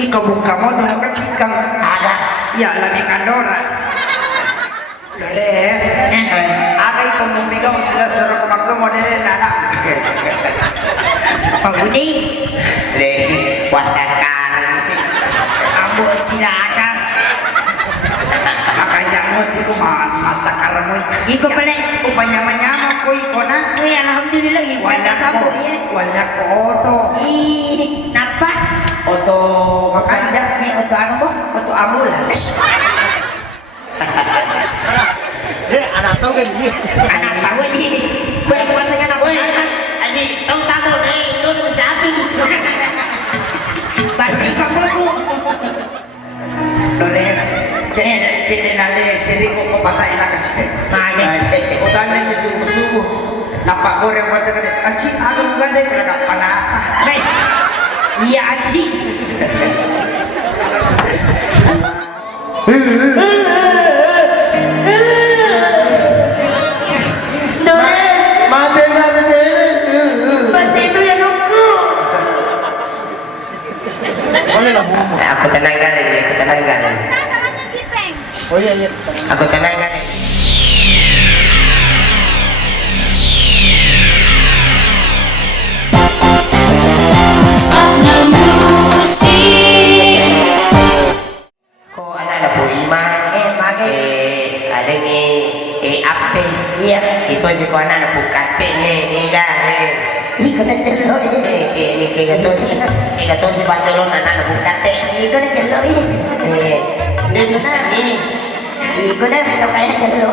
Ikaw buka mo doon kakikang Ada. ya lami kandora. Lores, agay ikaw mumigaw sila suruh kumakto modelin anak. Paguni. Le, wasakan. Ambo cilaka. Makanya mo di ko masakar mo. Iko pala. Upanya-manyama ko iko na. Ay, alhamdulillah. Wala sabo ko, ya. wala ko oto. Napa? Oto makanya. Oto ano mo? Oto amul. Anak tahu kan dia. Anak tahu ini. Baik masanya anak. Aji, tong sabo nih, lu sapi. Pasti saboku. Lores, jadi nale siri ko papasain na kasi. Utan na yung subo-subo. Napagoreng mo ito ka. Achi, ano mo ganda yung panasa. Iya, Aji. Aku tenang kali, aku tenang kali. Oh iya iya. Aku tenang kali. Kok anak Bu Ima? Ada nih apa? Iya. Itu si kau anak buka nih, enggak nih. Iko na telo ni kaya to si pantalon na bukate. Iko na telo Levis ni. Iko na ito kaya telo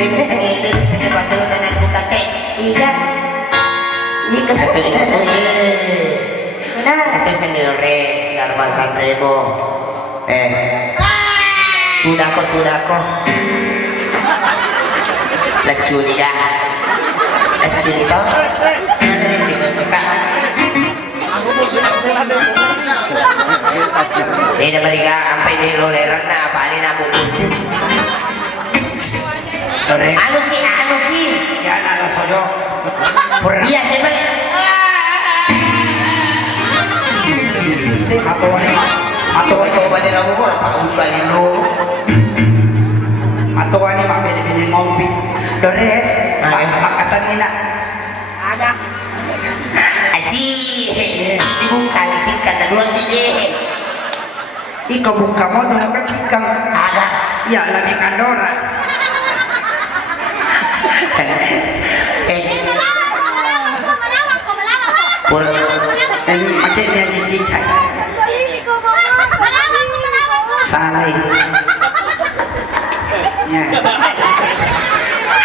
Levis ni pantalon na bukate. Iko na telo Iko na. Ito sa nilore Darman Sanremo. Tudako. Lacuni to. Ini mereka sampai di loleran na apa ini na bukutin. Anu sih. Jangan ala sodo. Iya sebenarnya. Matuan Coba di lamu mau apa ucap itu. Matuan ni mapili-pili ngopi. Lores, makatan nina. Ada. Aji, si ibu kantin na dua gigi. Ikaw buka mo doon kakikang Ada. ya lami kandora. Macam ni aja cicak. Salai. Ya.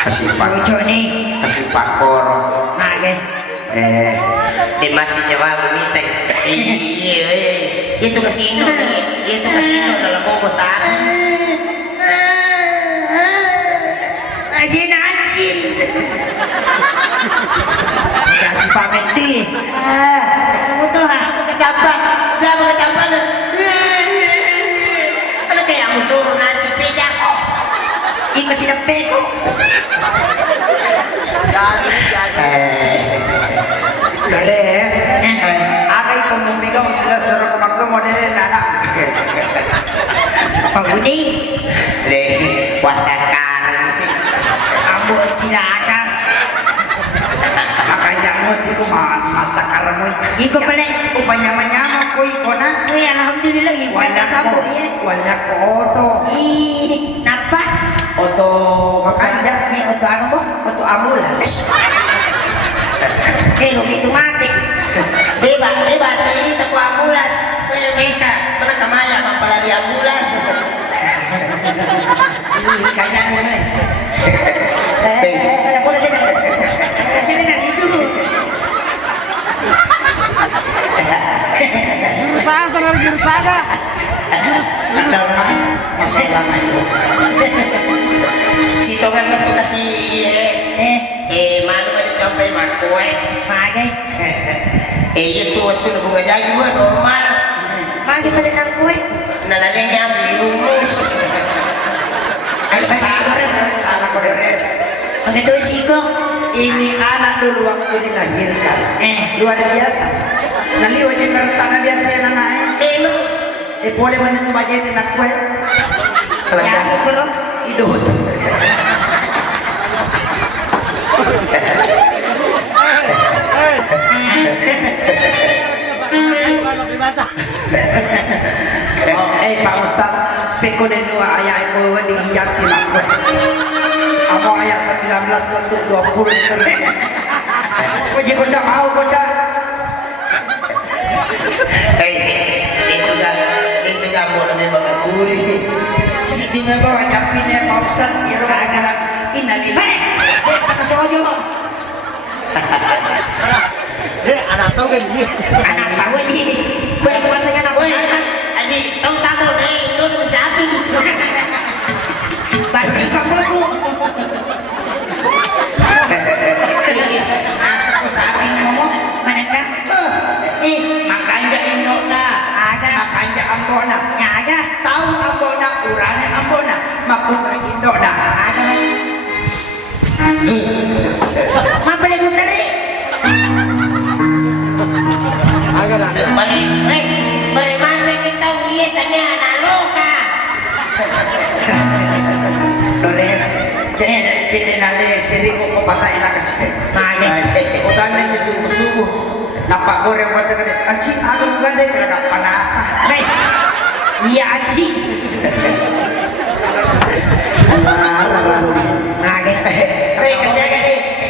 Kasih pakor nih. Kasih pakor. Nah, kan. Dia masih jawab minta. Iya. Itu kasino nih. Itu kasino dalam bobo sapi. Aji nanci. Kasih pamit nih. Kamu tuh aku kecaprak. Kamu kecaprak. Ano kaya mo suruh nanci peda ko? Ika sinagpeko. Lores, agay ikaw mumigaw sila suruh kumakto modelin anak. Paguni. Le, wasakan. Ambo cilaka. Makanya mo di ko masakar mo. Iko pala. Upanya-manyama ko iko na. Ay, alhamdulillah. Wala sabo ko, ya. wala ko oto. Napa? Oto makanya. Oto ano mo? Oto amul. Begitu mati. Bebas, ini tak ambulas. Mereka, mana kamaya mempelai ambulas. Kaya na naman. Kada boleh jadi nak disuruh. Jurusaga. Masalah itu. Si Togan itu kasih malu ada sampai makoi. Pakai. Itu waktu bunga jadi juga normal. Pakai pada nak kue. Nalagay si rumus. Ay, Salah ko Lores. Ang ito si Kong. Ini anak dulu waktu dilahirkan. Luar biasa. Naliwa aja karena tanah biasa yang naik. Boleh mana tu baca ni nak kue? Kalau Ya, dah itu loh. hidup. Pak Ustaz, peko dan dua ayat itu dihijab di makhluk. Apa ayat 19 untuk 20 terus. Kau je kau mau kau dah. Itu gak mau memang aku. Si di mana bawa capinnya Pak Ustaz iro anak innalillahi. Kata sojo. Anak tahu kan dia. Anak tahu ni. Baik rasanya anak anak. Aji, tahu sabun lu sapi. Pasti sabunku. Asal kau sapi ngomong Manakah? makanya inona Ada. makanya ambona Ya ada. tahu ambona urane ambona makuna indona Ada lagi. Mampu lagi tadi. Agak dah. Balik masa kita iya tanya anak loka. Dores jadi nale seri ko pasai na kasi utan ni subuh nampak goreng buat kan aci aku gande mereka panasa Iya Aji.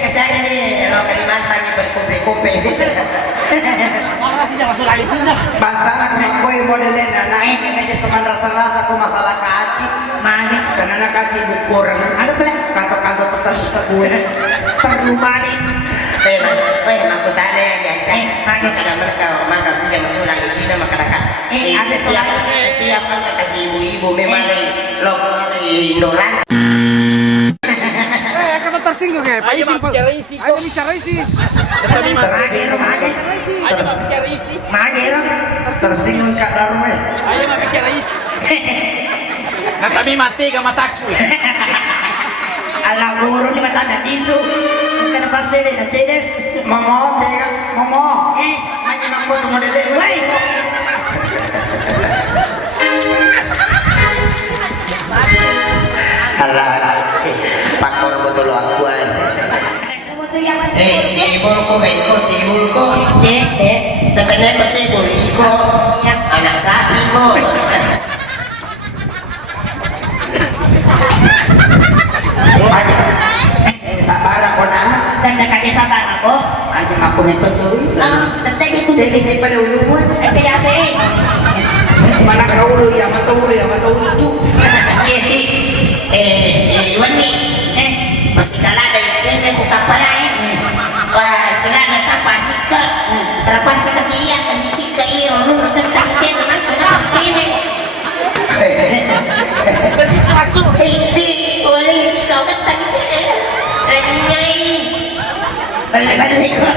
Kasihan nih, kalau Kalimantan nih berkopi-kopi. Orang sih jangan sulai sini. bangsa na kumakoy modelin na naik ini aja teman rasa-rasa ko masalah kaci manik karena na kaci bukur ano pala kanto-kanto tetap sa gue Perlu balik. Aku tanya aja, cai. Hanya kada mereka makan sih yang masuk lagi sini masyarakat. Setiap kan kasih ibu-ibu memang lo ignoran. Kata tersinggung ya. Pak Isi. Ayo bicara isi. tersinggung kak darum Ayo bicara isi. Nah tapi mati ke mataku. Alah guru ni mata ada tisu. Kenapa sih ada cedes? momo tega momo hanya mampu tu modelin Woi. Alah, pakor betul aku ay. Cibul ko cibul ko. Nakanya ko cibul ko. Anak sapi mo. sabar ako na Dan nakakisabang ako. aja aku nito tuh Nagtagi ko jadi ini pada ulumon Ay kaya si. mana kaulo ya mataulo tu Ci. Iwan ni. Masih salah dari kene ko kaparay. Wah, sila na sa pasik ka. Terpaksa kasi iya kasi sika iyo no nagtagtin masuk na pagtime. Masuk. Hindi, wala yung sikaw na tagtin. Ranyay. Balik ko.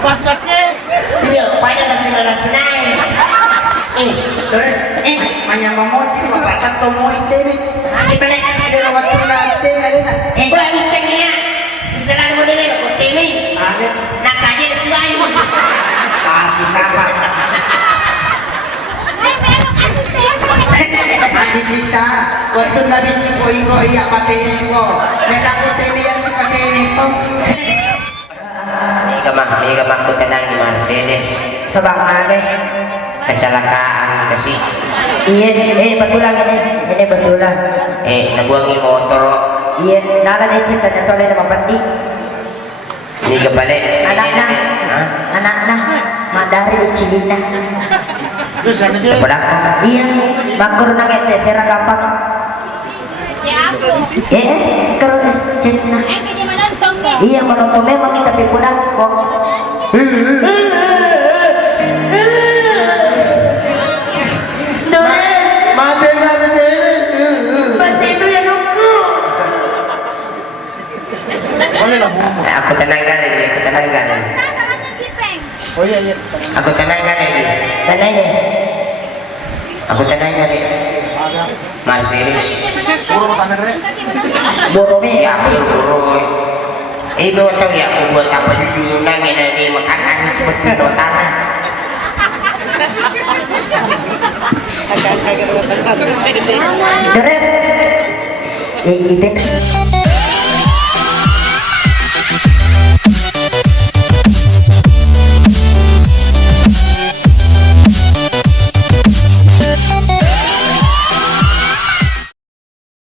Pas-pasnya. Iyo, paano nasunay. Dores manya mamoti ko patat to mo itemi Di ba na? pero waktu na temi alina Wala, bisa niya. Bisa lang mo nila ko, Timmy. ale Nakaji na siya mo. pasi kapa Ay, meron kasi tesa. aji cica waktu na binci ko iko iya pateni ko meta ko temi yang si pateni ko May kamah ko tanang ni Mercedes. sa bakale Kecelakaan kasi. Iya, betulan ini betulan. Nabuang yung motor. Iya, nalan icip dan itu ada mapati. Hindi ka balik. Anak na, madari di Cilina. Terus yang ini. Napadak ko. Iya, bakur na kete sera gampang. Ya aku. Kalau Cilina. Kaya menonton nih. Iya, menonton memang kita pikulan kok. Pasti itu ya nunggu. Boleh lah bu. Ako tanagan lagi. Sama tuh Cipeng. oh iya iya Ako tanagan lagi. Dan ini, Ako tanagan lagi. Mercedes. Kaya menonton. Kaya menonton. burung Ya, ini. betul. Ibu tahu ya aku buat apa di diundang ini makanan itu betul tanah. Deres. Ide.